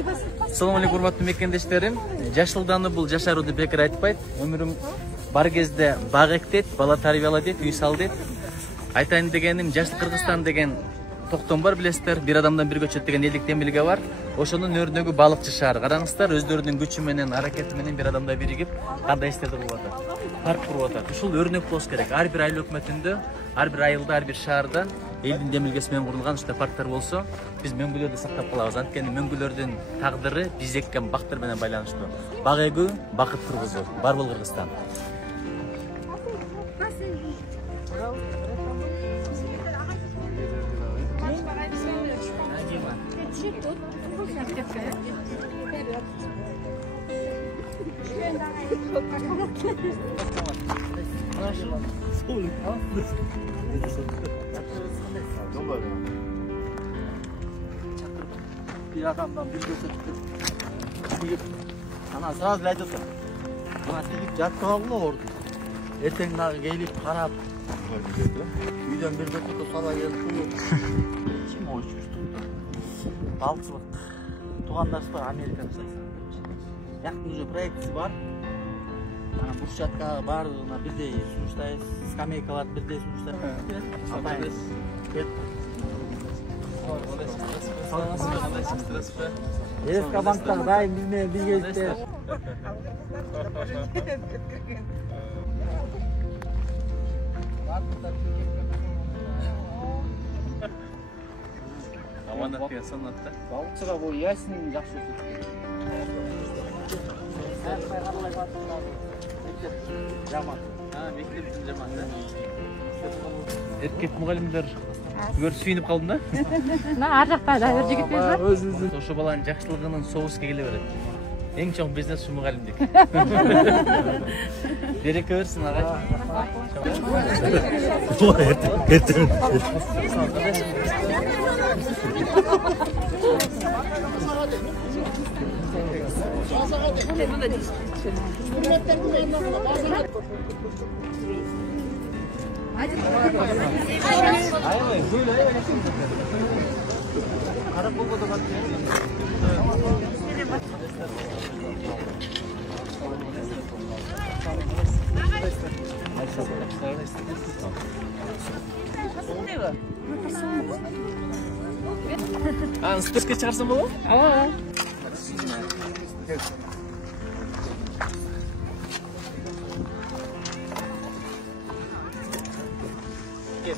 Assalamu alaikum урматтуу мекендештерим. Жашылданы бул жашарууду бекер айтпайт. Өмүрүм бар кезде бак эктейт, бала тарбияла дейт, үй сал дейт. Айтайын дегеним, Жашыл Кыргызстан деген токтом бар билесиздер. Бир адамдан бир көчөт деген элдик демилге бар. Ошонун өрнөгү балыкчы шаар. Караңыздар, өздөрүнүн күчү менен, аракети менен бир адамда биригип кандай иштерди кылып атат. Парк куруп атат. Ушул өрнөк болуш керек. Ар бир айыл өкмөтүндө, ар бир айылда, ар бир шаарда элдин демилгеси менен курулган ушундай парктар болсо, биз мөңгүлөрдү сактап калабыз. Анткени мөңгүлөрдүн тагдыры биз эккен бактар менен байланыштуу. Бак эгүү, бакыт тургузуу. Бар бол Кыргызстан. Bir adamdan bir göze tutup ana sırası ne diyorsun? Bana silip jattı oğlu ordu. Erten gelip karap үйдөн bir göze tutup sabah gelip tutup kim o üçüstü balçılık tuğandaş var Amerika'da yakın уже проектisi var. Ana burçatka bardığına birdeyi sunuştayız, skameykalar birdeyi sunuştayız. Eski banktan daim bilmeyen bir gelişte. Aman da piyasa anlattı. Balıkçıga bu yesin yaxşı süt. Jaman. Ha, mektebin jamanı. Erkek mugallimler Gör suyunup kaldın da? Ар жакта да жигит бар. Ошо баланын жакшылыгынын соуске келе берет. Эң чоң бизнес ушу мугалимдик. Береке берсин агай. Списке чыгарсам болобу? Ооба.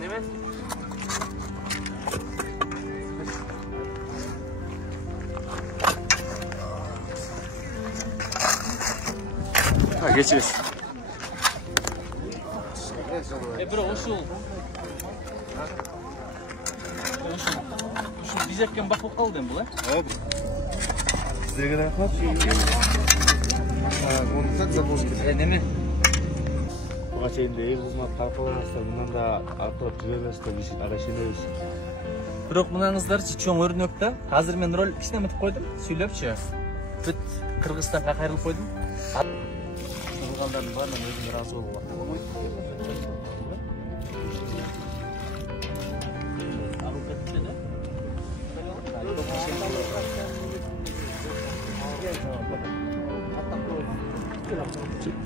Неме? Geçiriz. Bro, uşul biz etken bak bakalım den bu la. Evet. Size göre yapar. Onu da boş getir. Neme? Buga чейин эл кызмат талкаланасыздар, мындан да артырап жибербесиздер, биз арашенебиз. Бирок мынаңыздарчы чоң өрнөк да. Азыр мен роль кичинемитип койдум, сүйлөпчү. Бүт Кыргызстанга кайрылып койдум. Кылгандардын баардыгына өзүм ыраазы болуп атам.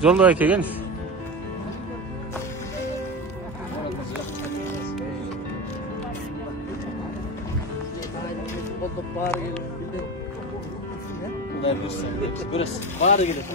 Жолдой келген. Кудай буйрса, көрөсүз. Баары келет.